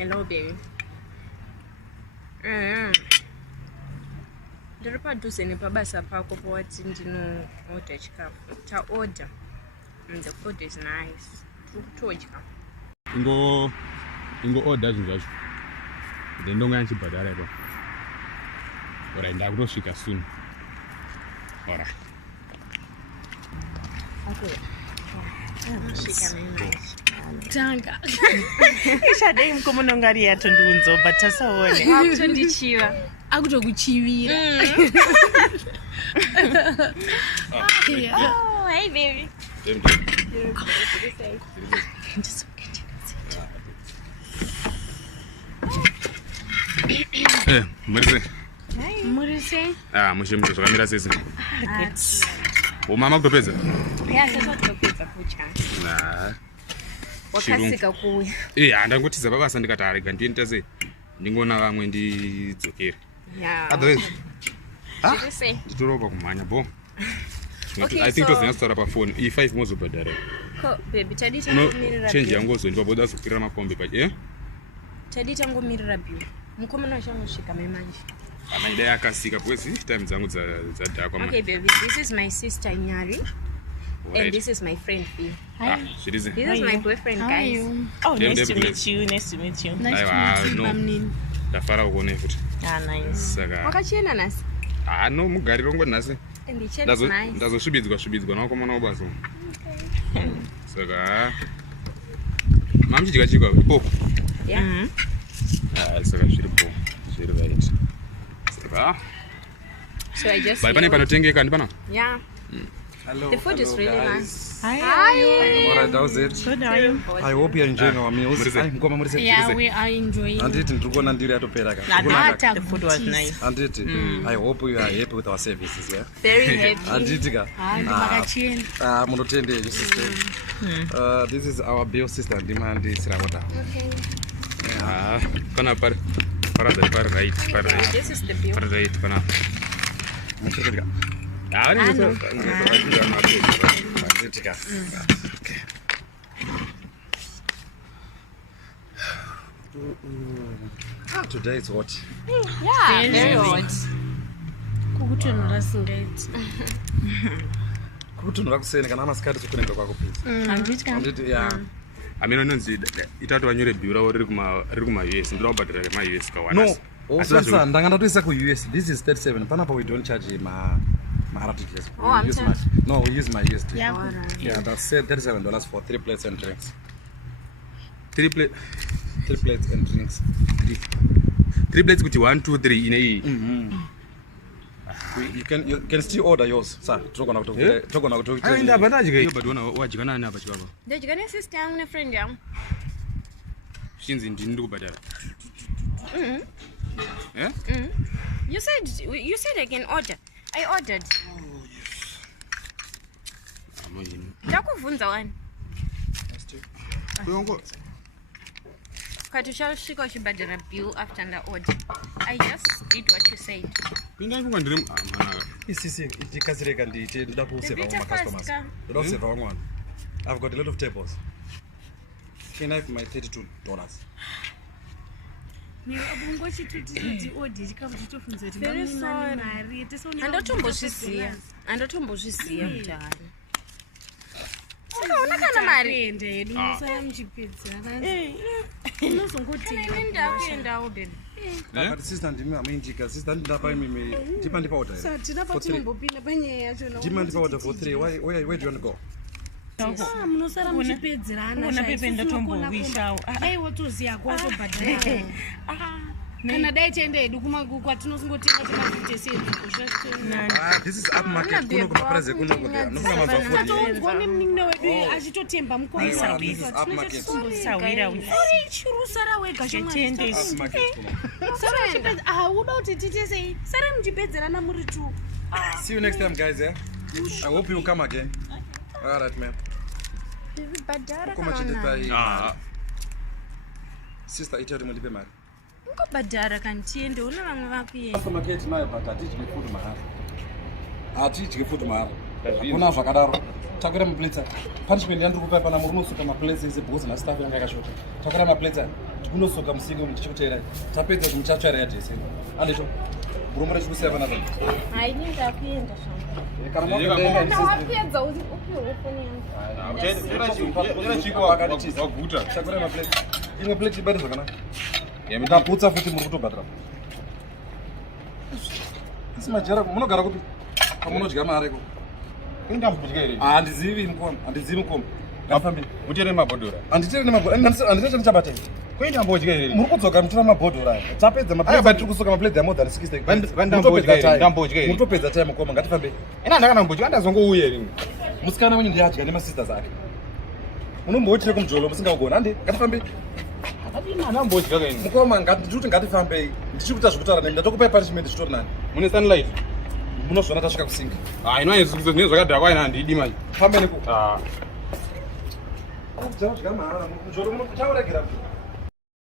Hello, baby. Ndiri padhuze nepabasa pako powati ndinoorder chikafu. Taorder. And the food is nice. Totya. Ingo order zvinhu zvacho. Then ndonga nchibhadhara ipapo. Alright, ndakutosvika soon. Alright. Okay. Tanga. Ishadai mukomonongari yatondunzo but tasaone. Akutondichiva. Akutokuchivira. Oh, hey baby. Murise. Murise? Mushimiro zvakamira sese. Mama kutopedza? Sasa kutopedza kucha. Wakasika kuuya. Handangotiza babasa ndikati arega ndienda sei ndingoona vamwe ndidzokere. Otherwise nditoropa kumhanya bo. I think tozinyatsora pafoni i5 mozobhadhara. Baby, tadi tangomirira. Change yangu zondwa boda zokwirira makombe pa Tadi tangomirira bill. Mukomana wachangosvika memanje. Idai akasika because time dzangu dzadhakwa. Okay baby, this is my sister Nyari. And this is my friend Fee. Hi. This is my boyfriend, guys. Oh, nice to meet you. Nice to meet you. Nice to meet you. Ndafara kuone futi. Nice. Saka. Wakachena nasi? No, mugariro ngo nasi. And the chat is nice. Ndazosvibidzwa nakomana ubasa. Okay. Saka. Mamchidya chikwa poko. Yeah. Saka zviripo. Zviri right. Saka. So I just. Bye pane panotengeka ndipana? Yeah. Hello. The food is really guys. nice. Hi. Alright, how's it? Good, how are you? I hope you're enjoying our meals. Yeah, we are enjoying. Anditi ndikuona ndiri yatopera The food was nice. Anditi, I hope you are happy with our services, yeah? Very happy. Anditi ka. Munotende your sister. This is our bill sister Ndimandi Sirawata. Okay. Pana par right. This is the bill. Par right pana. Mucheka. Today is hot. Yeah, very hot. Kukutonora singaiti. Kukutonora kuseni kana masikati sokuenda kwako please. Anditi yeah. Amino nonzi itatu vanyore bill riri kuma US ndira kubhadhara rema US kawana. No. Also ndanga ndatoisa ku US. This is 37. Panapa we don't charge RTGS. We use my USD. Yeah, that's $37 for 3 plates and drinks. 3 plates and drinks. 3 plates kuti 1 2 3 ine iyi. You can still order yours, sir. Tokona kutoka. Ainda bandadya but wadya nani apa chipapa? Ndadya ne sister yangu ne friend yangu. Shinzi ndini ndikubhadhara. You said I can order. I ordered. Oh yes. Ndakuvunza wani. Kuyongo. Kati uchasvika uchibhadhara bill after ndaorder. I just did what you said. Pinga kunga ndiri Isisi ndikazireka ndite ndoda kuseva my customers. Ndoda kuseva wangwana. I've got a lot of tables. Can I have my $32? Very sorry. Andotombozviziya mutani. Ukaona kana mari ndakuendawo baby. But sister ndimi amindika sister ndapa mimi ndipa order. So tinapa tinombopinda panyaya yacho na. Ndipa order for 3. Where do you want to go? Munosara muchipedzerana Pepe ndatombowishawo. Watoziya kwazobhadhara. Kana dai tiende hedu kwatinosingotenga chemazite sedu. This is upmarket kuno kuma price kuno kuti nofuna mabva Tongone mningne wedu achitotemba mukoisa. Upmarket. Sawira. Chirusara wega chomwe. Upmarket kuno. Sara muchipedzera uda kuti tite sei? Sara muchipedzerana muri tu. See you next time guys, yeah? I hope you come again. All right, man. Sister itari mulipe mari. Ngobhadhara kantiende una vamwe vakuenda. Supermarket nayo but atidye food mahara. Atidye food mahara. Kuna zvakadaro. Takwira maplates. Punishment yandiri kupa pana muri unosuka maplates ese because na staff yanga yakashota. Takwira maplates. kunosoka musingo muchichotera tapedza kumuchatsvara yadhese andito murume rechikuseva vana vanhu hainenge kuenda kana wapedza upiwe foni waguta shakura maplate imwe plate ibari zvakanaka ndaputsa futi muri kutobhadhira isi majera munogara kupi pamunodya mareko handizivi mukoma ngafambi mutere mabhodhora handitere nemabhodhora chabatai kuenda mbodya here muri kudzoka mutora mabhodhora aya tapedza maplate tiri kusoka maplate ya more than 60 mutopedza time mukoma ngatifambe ina ndakana mbodya ndazongouya here musikana wenyu ndiyadya nemasisters ake unomboitire kumujolo musingagona handi ngatifambe anambodya kaini mukoma ndikuti ngatifambei ndichikuita zvekutaura nemi ndatokupai punishment zvitori nani mune sunlight munozvona tasvika kusinga inoaizvikiso zvine zvakadhara kwaina handidi mai fambe neku chaudya mahara mujolo chauragera